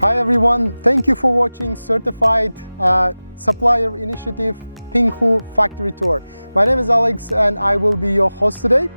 Hi everyone, thank you for watching Certified Supplier Initiative Pinghu Factory Tour. My name is Alex and I will be your host today.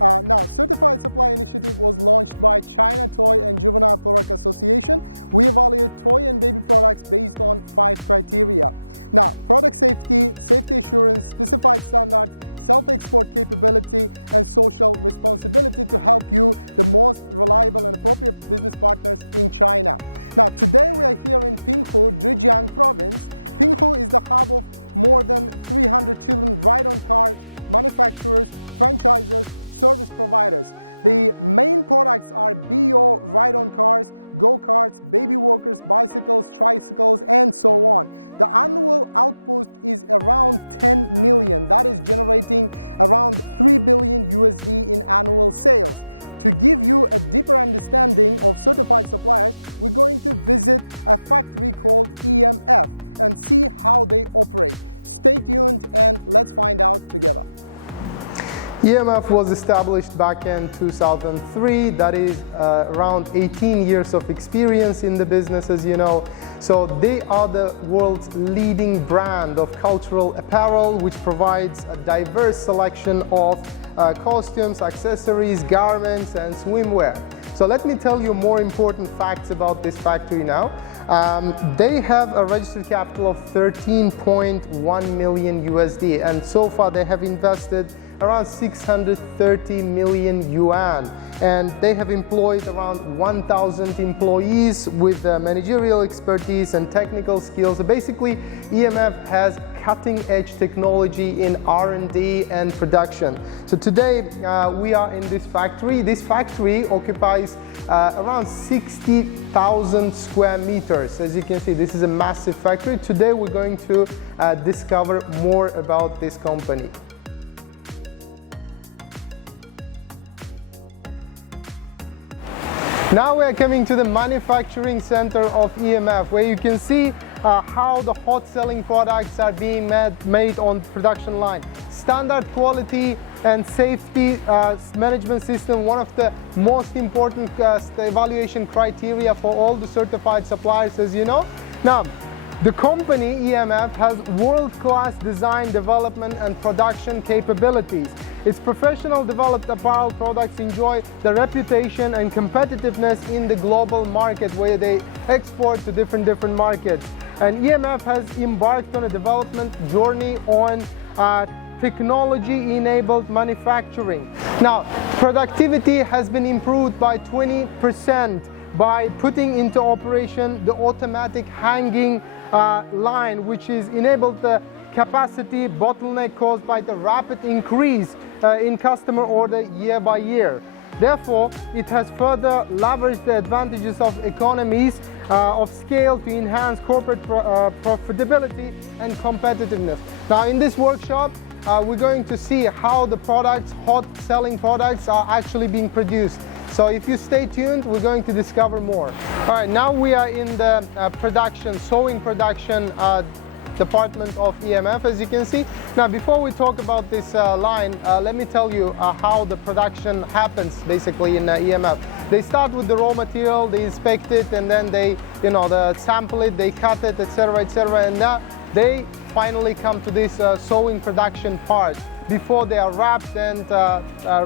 Now, Certified Supplier Initiative was launched by China Toy and Juvenile Product Association. We evaluate toy and baby products based on 5 criteria. Now, product safety, safety assurance, specified standards, self-export capability, and social responsibility to help you the most reliable and appropriate business partners in China. Now, today we are here in Pinghu Zhejiang province. Pinghu is the hub of more than 300 children ride-on cars, manufacturers, franchisors, service providers. The main products are BO ride-on cars, go-karts, baby walkers, bicycles, tricycles, and so on. The annual output is around 10 million. That is generating around 3 billion USD in annual sales. To give you a deeper understanding of certified suppliers, we're going to visit a factory called EMF and see how they operate. Stay tuned and let's find out together. EMF was established back in 2003. That is around 18 years of experience in the business, as you know. So they are the world's leading brand of cultural apparel, which provides a diverse selection of costumes, accessories, garments, and swimwear. So let me tell you more important facts about this factory now. They have a registered capital of 13.1 million USD, and so far they have invested around 630 million yuan, and they have employed around 1,000 employees with managerial expertise and technical skills. So basically, EMF has cutting-edge technology in R&D and production. So today we are in this factory. This factory occupies around 60,000 square meters. As you can see, this is a massive factory. Today we're going to discover more about this company. Now we are coming to the manufacturing center of EMF, where you can see how the hot selling products are being made on the production line. Standard quality and safety management system, one of the most important evaluation criteria for all the certified suppliers, as you know. Now, the company EMF has world-class design, development and production capabilities. Its professional developed apparel products enjoy the reputation and competitiveness in the global market, where they export to different markets. And EMF has embarked on a development journey on technology-enabled manufacturing. Now, productivity has been improved by 20% by putting into operation the automatic hanging line, which is enabled the capacity bottleneck caused by the rapid increase in customer order year by year. Therefore, it has further leveraged the advantages of economies of scale to enhance corporate profitability and competitiveness. Now, in this workshop, we're going to see how the products, hot selling products, are actually being produced. So if you stay tuned, we're going to discover more. All right, now we are in the sewing production department of EMF, as you can see. Now, before we talk about this line, let me tell you how the production happens basically in EMF. They start with the raw material, they inspect it, and then they, they sample it, they cut it, etc., and now they finally come to this sewing production part before they are wrapped and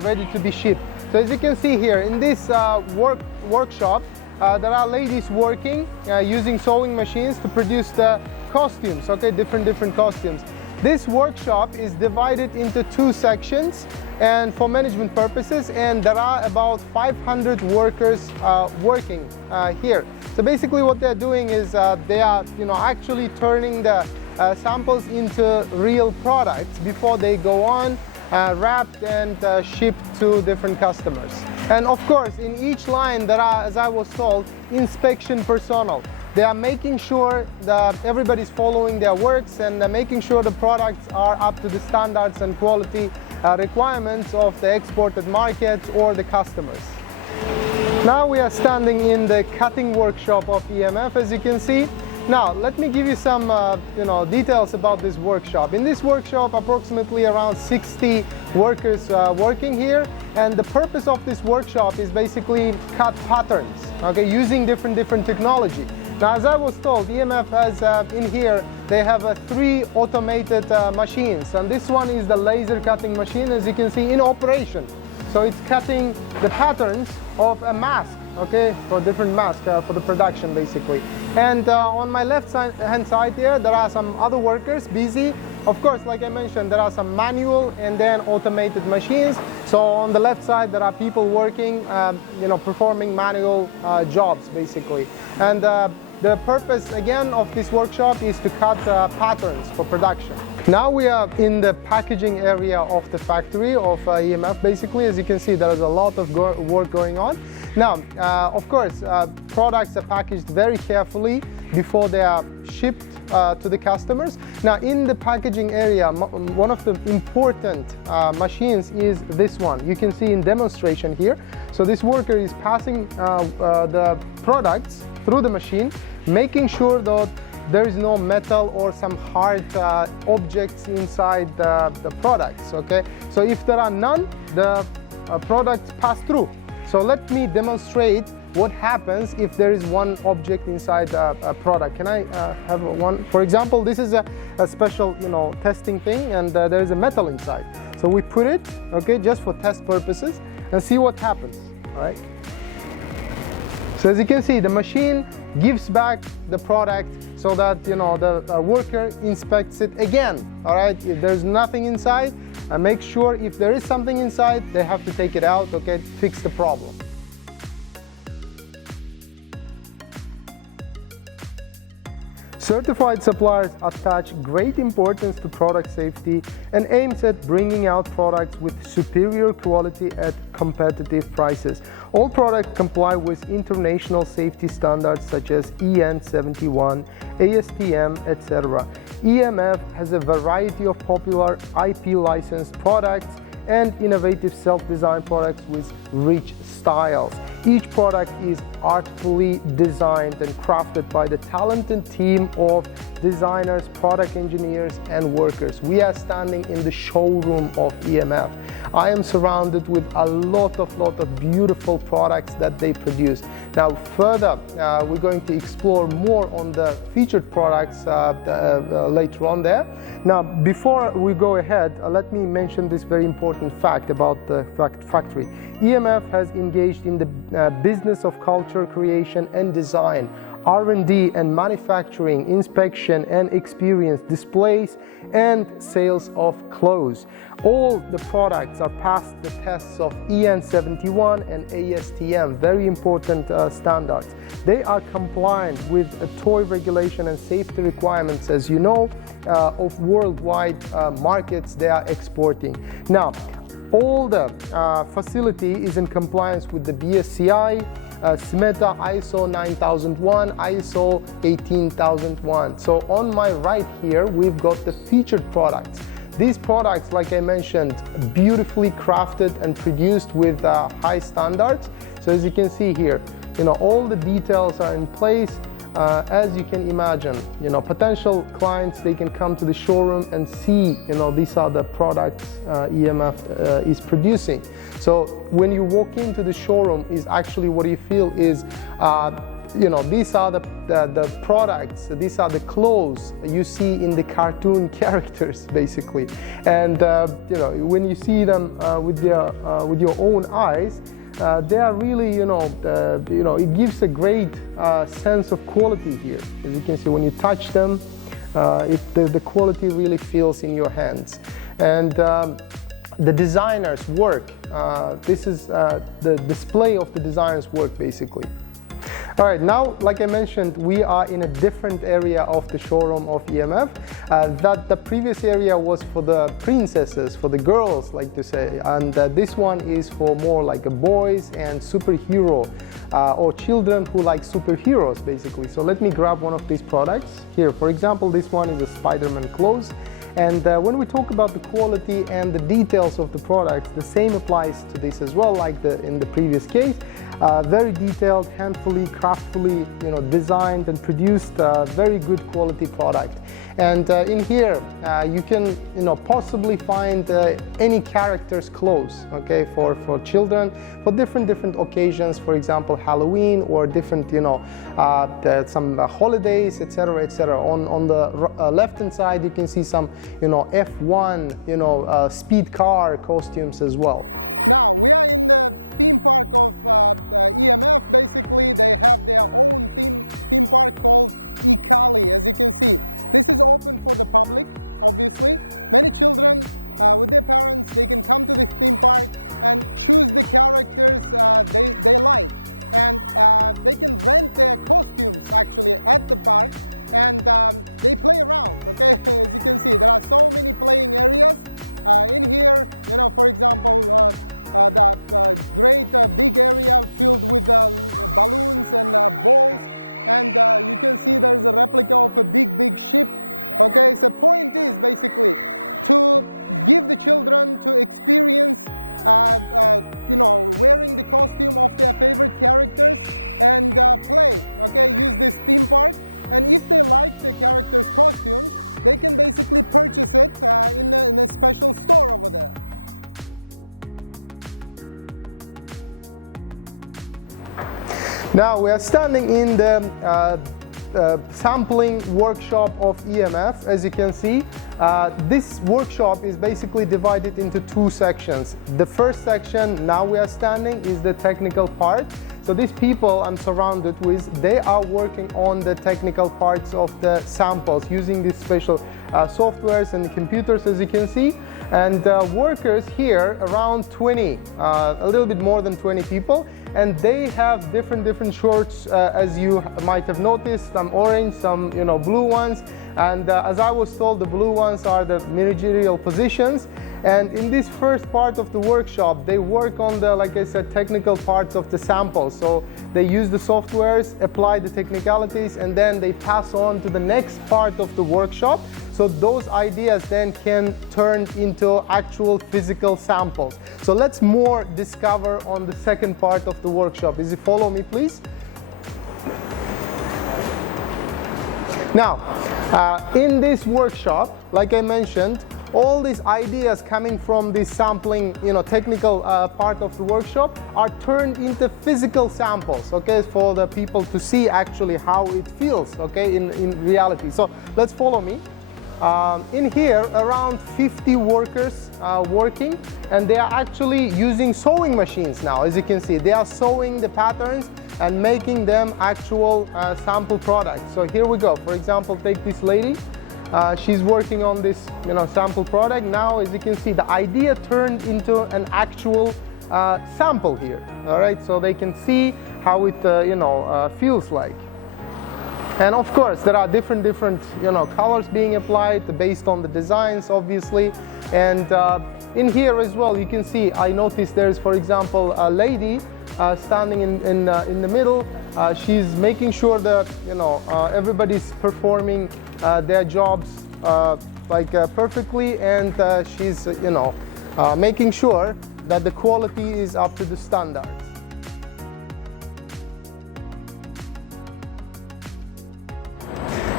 ready to be shipped. So as you can see here, in this workshop, there are ladies working using sewing machines to produce the costumes, okay, different costumes. This workshop is divided into 2 sections and for management purposes, and there are about 500 workers working here. So basically what they're doing is they are actually turning the samples into real products before they go on wrapped and shipped to different customers. And of course, in each line there are, as I was told, inspection personnel. They are making sure that everybody's following their works and making sure the products are up to the standards and quality requirements of the exported markets or the customers. Now we are standing in the cutting workshop of EMF, as you can see. Now, let me give you some details about this workshop. In this workshop, approximately around 60 workers working here, and the purpose of this workshop is basically cut patterns, okay, using different technology. Now, as I was told, EMF has in here, they have 3 automated machines, and this one is the laser cutting machine, as you can see, in operation. So it's cutting the patterns of a mask, okay, for different masks for the production basically. And on my left hand side here, there are some other workers busy. Of course, like I mentioned, there are some manual and then automated machines. So on the left side, there are people working, performing manual jobs basically. And the purpose again of this workshop is to cut patterns for production. Now we are in the packaging area of the factory of EMF basically. As you can see, there is a lot of work going on. Now, of course, products are packaged very carefully before they are shipped to the customers. Now, in the packaging area, one of the important machines is this one. You can see in demonstration here. So this worker is passing the products through the machine, making sure that there is no metal or some hard objects inside the products, okay? So if there are none, the products pass through. So let me demonstrate what happens if there is one object inside a product. Can I have one? For example, this is a special, testing thing, and there is a metal inside. So we put it, okay, just for test purposes, and see what happens, all right? So as you can see, the machine gives back the product so that, the worker inspects it again, all right? If there's nothing inside, make sure if there is something inside, they have to take it out, okay, fix the problem. Certified suppliers attach great importance to product safety and aims at bringing out products with superior quality at competitive prices. All products comply with international safety standards such as EN 71, ASTM, etc. EMF has a variety of popular IP licensed products and innovative self-designed products with rich styles. Each product is artfully designed and crafted by the talented team of designers, product engineers, and workers. We are standing in the showroom of EMF. I am surrounded with a lot of beautiful products that they produce. Now further, we're going to explore more on the featured products later on there. Now before we go ahead, let me mention this very important fact about the factory. EMF has engaged in the business of culture, creation, and design, R&D and manufacturing, inspection and experience, displays and sales of clothes. All the products are past the tests of EN 71 and ASTM, very important standards. They are compliant with toy regulation and safety requirements, as you know, of worldwide markets they are exporting. Now, all the facility is in compliance with the BSCI, SMETA, ISO 9001, ISO 18001. So on my right here, we've got the featured products. These products, like I mentioned, beautifully crafted and produced with high standards. So as you can see here, all the details are in place. As you can imagine, potential clients, they can come to the showroom and see, these are the products EMF is producing. So when you walk into the showroom, is actually what you feel is, these are the products, these are the clothes you see in the cartoon characters, basically. And when you see them with your own eyes, they are really, it gives a great sense of quality here. As you can see, when you touch them, the quality really feels in your hands. And the designer's work, this is the display of the designer's work, basically. All right, now, like I mentioned, we are in a different area of the showroom of EMF. The previous area was for the princesses, for the girls, like to say, and this one is for more like boys and superhero, or children who like superheroes, basically. So let me grab one of these products. Here, for example, this one is a Spider-Man clothes. And when we talk about the quality and the details of the products, the same applies to this as well, like in the previous case. very detailed, handfully, craftfully, designed and produced very good quality product. And in here you can possibly find any character's clothes, okay, for children, for different occasions, for example Halloween or different some holidays, etc., etc. On the left hand side you can see some F1 speed car costumes as well. Now we are in the theme park of EMF. Basically they have their own theme park called eKali. As you can see, this is open for the public. Obviously many children with their parents, they can come to the theme park and choose the characters they like, and they can rent their costumes actually at the park, and they play around, okay. As you can see, there are so many playing areas in here. For example, that great big area filled with balloons and balls, and you can see there is a replica of a big ship, okay. So point is basically to give the children to experience wearing the costume of their favorite characters and play, okay, use this theme park. And if they like the characters' costumes, they can basically purchase it in a special store over there. Now we are standing in the sampling workshop of EMF. As you can see, this workshop is basically divided into two sections. The first section, now we are standing, is the technical part. So these people I'm surrounded with, they are working on the technical parts of the samples using these special softwares and computers, as you can see. And workers here, around 20, a little bit more than 20 people, and they have different shorts, as you might have noticed, some orange, some blue ones, and as I was told, the blue ones are the managerial positions. And in this first part of the workshop, they work on the, like I said, technical parts of the samples. So they use the softwares, apply the technicalities, and then they pass on to the next part of the workshop. So those ideas then can turn into actual physical samples. So let's more discover on the second part of the workshop. Is you follow me, please? Now, in this workshop, like I mentioned, all these ideas coming from this sampling, technical part of the workshop are turned into physical samples, okay, for the people to see actually how it feels, okay, in reality. So let's follow me. In here, around 50 workers are working, and they are actually using sewing machines now. As you can see, they are sewing the patterns and making them actual sample products. So here we go. For example, take this lady. She's working on this sample product. Now, as you can see, the idea turned into an actual sample here. All right, so they can see how it feels like. And of course, there are different colors being applied based on the designs, obviously. And in here as well, you can see, I noticed there's, for example, a lady standing in the middle. She's making sure that everybody's performing their jobs perfectly, and she's making sure that the quality is up to the standards.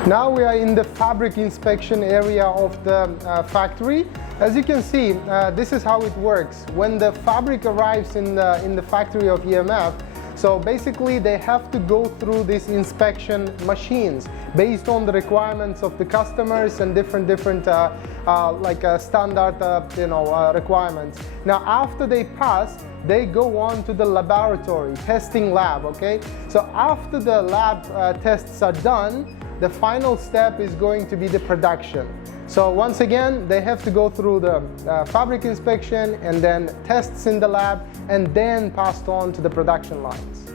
Now we are in the fabric inspection area of the factory. As you can see, this is how it works. When the fabric arrives in the factory of EMF, so basically they have to go through these inspection machines based on the requirements of the customers and different standard requirements. Now after they pass, they go on to the laboratory, testing lab, okay? So after the lab tests are done, the final step is going to be the production. So once again, they have to go through the fabric inspection and then tests in the lab, and then passed on to the production lines.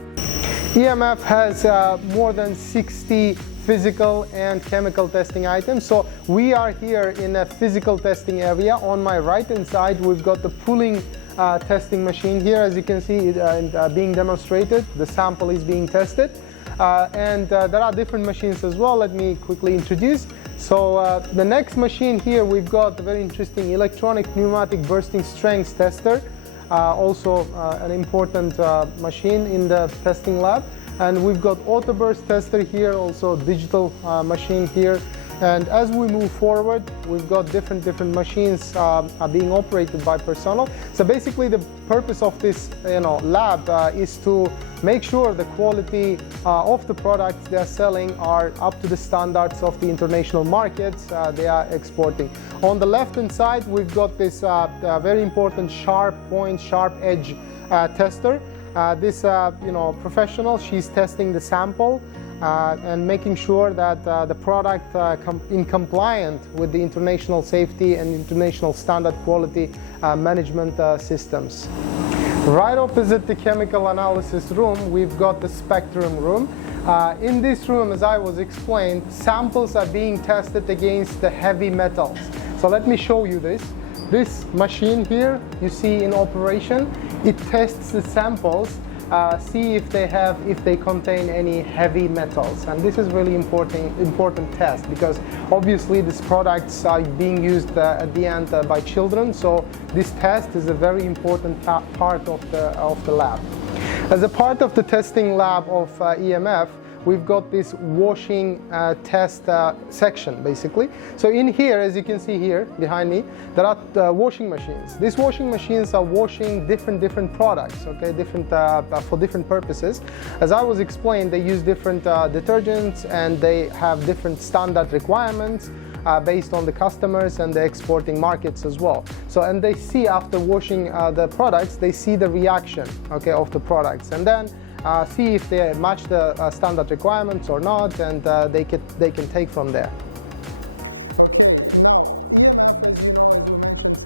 EMF has more than 60 physical and chemical testing items. So we are here in a physical testing area. On my right hand side, we've got the pulling testing machine here. As you can see, being demonstrated, the sample is being tested. And there are different machines as well. Let me quickly introduce. So the next machine here, we've got a very interesting electronic pneumatic bursting strength tester. also an important machine in the testing lab. And we've got Autoburst tester here, also digital machine here. And as we move forward, we've got different machines being operated by personnel. So basically the purpose of this lab is to make sure the quality of the products they're selling are up to the standards of the international markets they are exporting. On the left hand side, we've got this very important sharp point, sharp edge tester. This professional, she's testing the sample and making sure that the product in compliant with the international safety and international standard quality management systems. Right opposite the chemical analysis room, we've got the spectrum room. In this room, as I was explained, samples are being tested against the heavy metals. So let me show you this. This machine here, you see in operation, it tests the samples, see if they contain any heavy metals. And this is really important test, because obviously these products are being used at the end by children. So this test is a very important part of the lab. As a part of the testing lab of EMF, we've got this washing test section, basically. So in here, as you can see here behind me, there are washing machines. These washing machines are washing different products, okay, for different purposes. As I was explained, they use different detergents, and they have different standard requirements based on the customers and the exporting markets as well. So, and they see after washing the products, they see the reaction, okay, of the products, and then see if they match the standard requirements or not, and they can take from there. Okay, now EMF, as you know, as we mentioned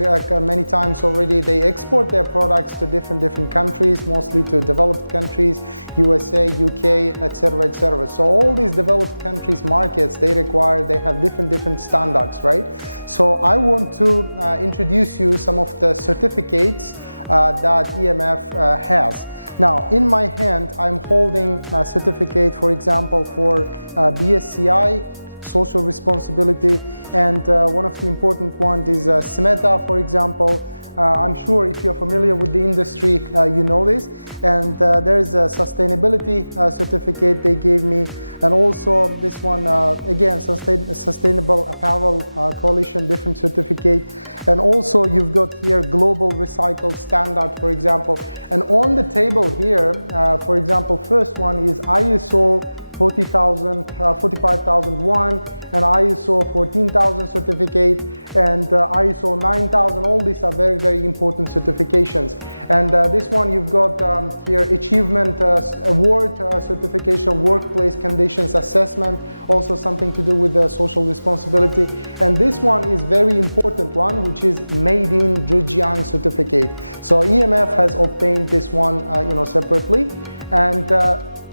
many times already, they export their products to different countries, mostly to developed countries, USA, UK, etc., etc. So all these developed countries markets, they have different standards, right? So I want to introduce you some of the certificates that EMF has. Now, in my hand, I'm holding a certificate, for example, for BSCI, social responsibility, and one of the important ones is SMETA, for example. I'm sure if you're familiar with the industry, you know this. And there's a sustainability certificate they gave me, and also this one, again, Sustainable Apparel Coalition, different certificate. And also you've got here Global Recycled Standard, for example. And on the table here, for example, first one is ISO 45,001 and ISO 14,000 certificate, and ISO 9000. All these are very important certifications. And this one you've got here Achievement Award certification, Workplace Conditions Assessment, also something to do with social responsibility. And this one is very important one, which is Made in Zhejiang certificate. So EMF has obtained this one separately. And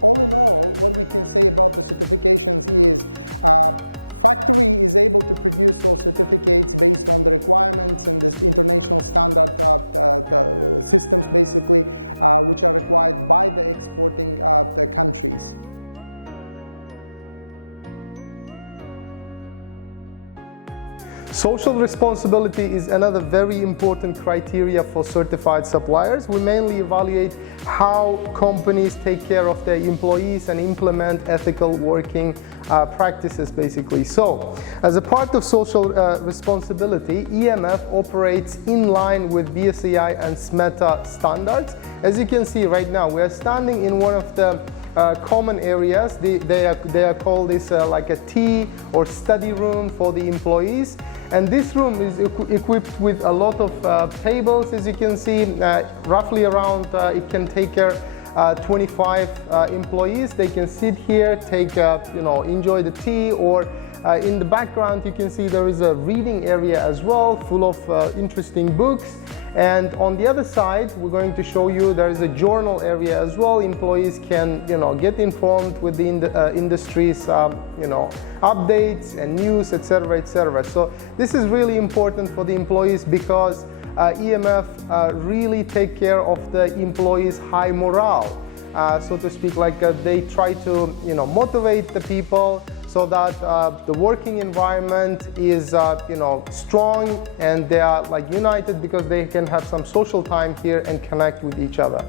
all in all, what we can say about the certifications is factory is able to produce those certificates based on the requirements and the international standard systems, basically, which are required by the exporting countries. Social responsibility is another very important criteria for certified suppliers. We mainly evaluate how companies take care of their employees and implement ethical working practices, basically. So, as a part of social responsibility, EMF operates in line with BSCI and SMETA standards. As you can see right now, we are standing in one of the common areas. They are called this like a tea or study room for the employees. And this room is equipped with a lot of tables, as you can see, roughly around, it can take care 25 employees. They can sit here, take, enjoy the tea, or in the background you can see there is a reading area as well, full of interesting books. And on the other side, we're going to show you there is a journal area as well. Employees can, get informed with the industry's, updates and news, etc., etc. So this is really important for the employees, because EMF really take care of the employees' high morale, so to speak. Like they try to, motivate the people so that the working environment is strong, and they are like united because they can have some social time here and connect with each other.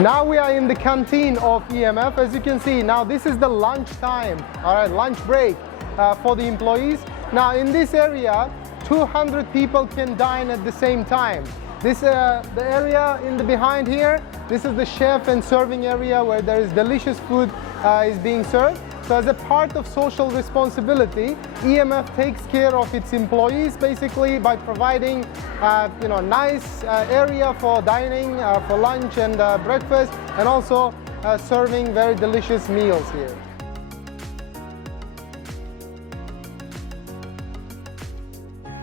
Now we are in the canteen of EMF. As you can see, now this is the lunch time, all right, lunch break for the employees. Now in this area, 200 people can dine at the same time. This the area in the behind here, this is the chef and serving area where there is delicious food is being served. So as a part of social responsibility, EMF takes care of its employees basically by providing nice area for dining, for lunch and breakfast, and also serving very delicious meals here.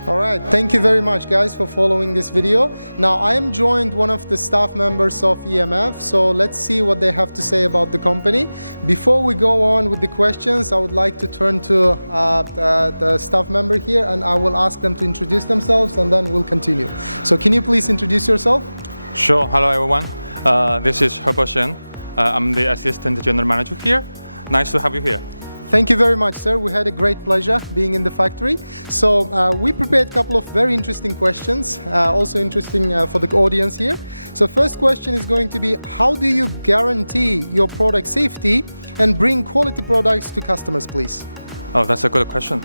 All right, thank you very much guys for following this video. Now I am joined one of the staff members of EMF, so let's see what they have to say about the company. Before we go on with the questions, I would like to turn to the staff member here, and I will ask them to introduce themselves and then we'll continue. So can you please introduce yourself? Sure, hello everyone. This is Pinghu Zhejiang. I'm the Assistant General Manager here. Nice to have you here. Thank you very much, sir. We had a great pleasure being in the factory. So we prepared a couple of very interesting questions, also interesting for the audience here. So first question is going to be, how do you guarantee your product safety and bring quality products to customers, please? Oh, that's a good question.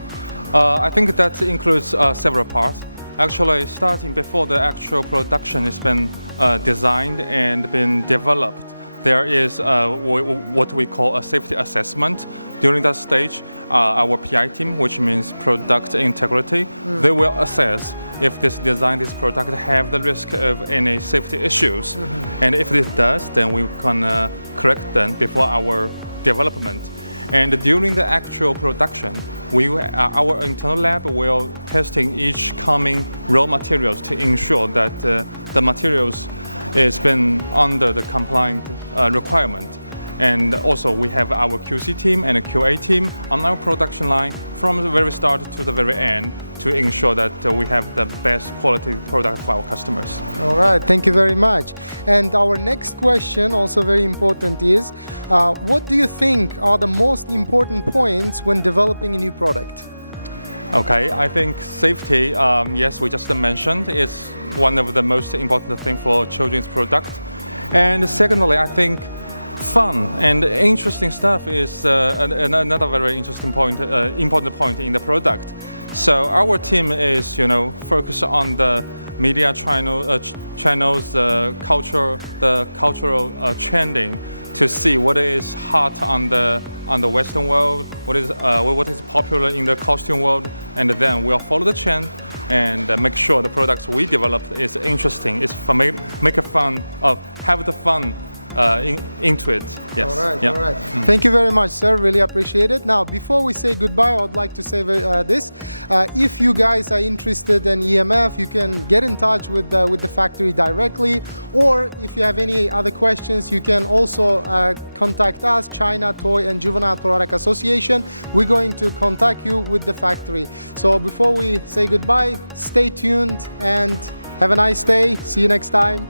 I think that includes several parts. Actually, starting before the actual production has been designed and been developed, there is what we call a safety assessment. During that stage, our PI team, which means product integrity, they will assess if this design, this product have the risk of any safety issues. And if it does, then we can correct them before our development. And during the actual production, our internal lab will testing each coming raw materials to ensure that the materials has been under the compliant requirement. And also we have our QC team and a QA team on our production line from the very start to the very end to ensure that we have the best quality product for our customers. All right, thank you very much. And our next question, also very important, is what do you think are the most important points when developing a new product? Okay, I think safety, yes, we just mentioned, is one of the most important things for children's product. And secondly, I think fun and interesting stuff is another very interesting point, important point in the product. So our team is, focused on the media channels, the cultural trending to see what is hot on the Western world, what is popular in the costume world, and then we'll follow the trend and make sure the products we develop is interesting, is make a fun, have the fun into it. Yes. All right, all right. Thank you very much, sir. Really appreciate it. Now, before we say goodbye, I would like to say this. If you guys are interested in EMF, you can get in touch with the factory directly, or if you have any other questions, you can also contact us, China Toy and Juvenile Product Association. We're going to contact you with the factory. So before we say goodbye, stay tuned and have a nice day. See you next time.